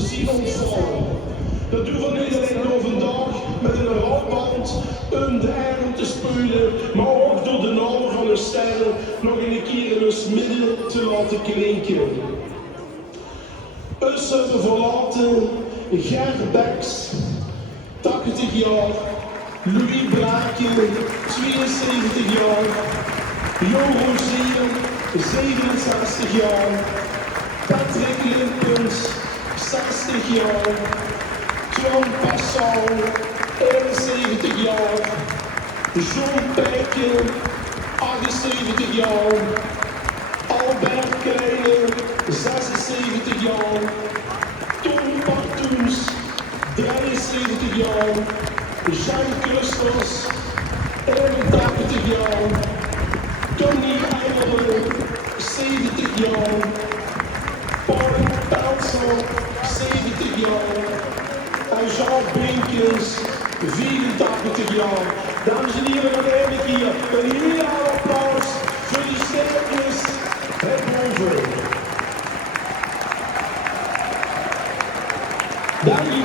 zien ontvouwen. Dat doen we niet alleen door vandaag met een rolband om de eieren te spelen, maar ook door de naam van een stijl nog een keer in ons midden te laten klinken. Ons hebben verlaten Ger Beks, 80 jaar, Louis Braken, 72 jaar, Jo Rozier, 67 jaar, Patrick Limpens, 60 jaar, Twan Passau, 71 jaar, John Pijken, 78 jaar, Albert Kleine, 76 jaar, Tom Partoens, 73 jaar, Jean Clusters, 81 jaar, Tony Eileren, 70 jaar, Paul Pelser, 70 jaar, en Jean Brinkens, 84 jaar. Dames en heren, nog even hier. Een heel applaus voor die sterkjes het boven. Dank je.